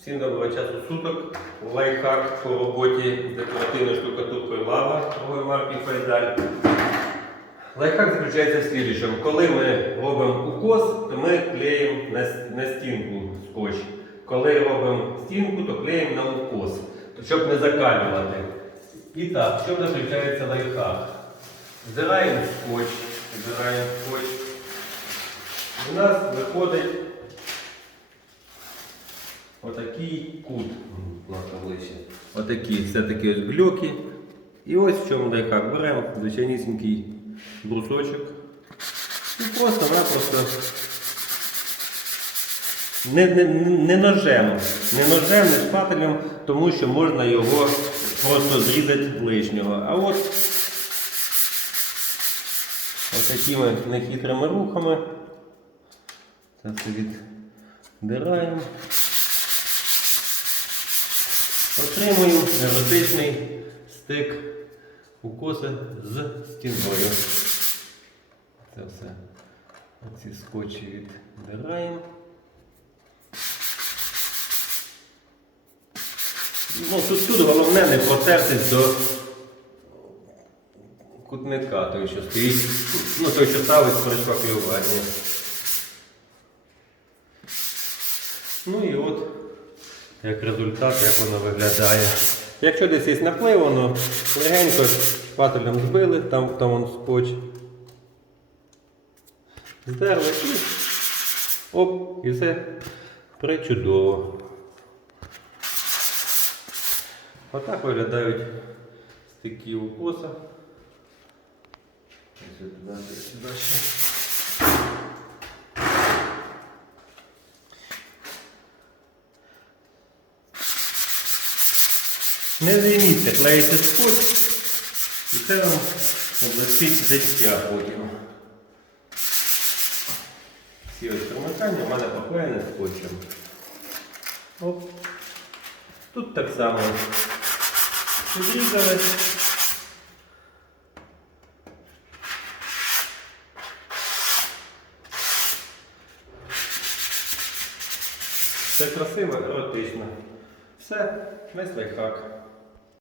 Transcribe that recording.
Всім доброго часу суток. Лайфхак по роботі з декоративною штукатуркою лава другої марки Файдаль. Лайфхак заключається в слідчому. Коли ми робимо укос, то ми клеїмо на, стінку скотч. Коли робимо стінку, то клеїмо на укос, щоб не закалювати. І так, в чому заключається лайфхак? Здираємо скотч, здираємо скотч. У нас виходить Отакий кут на таблиці. Отакі все-таки гльоки. І ось в чому лайфхак. Беремо звичайнісінький брусочок. І просто-напросто не, не, не ножем, не ножем, не шпателем, тому що можна його просто зрізати лишнього. А от отакими нехитрими рухами це все віддираємо. Отримую еротичний стик укоси з стіною. Це все. Оці скотчі відбираємо. Ну, тут, тут головне не протертись до кутника, той, що стоїть, ну, той, що ставить при шпаклюванні. Ну і от як результат, як воно виглядає. Якщо десь є наплив, воно легенько шпателем збили, там, там он скотч. Здерли і оп, і все причудово. Отак виглядають стики укоса. Ось туди, сюди Не займіться, клеїте скотч і це вам облегчить життя потім. Всі ось примикання в мене поклеєні скотчем. Оп. Тут так само зрізали. Все красиво, еротично. Все, весь лайфхак.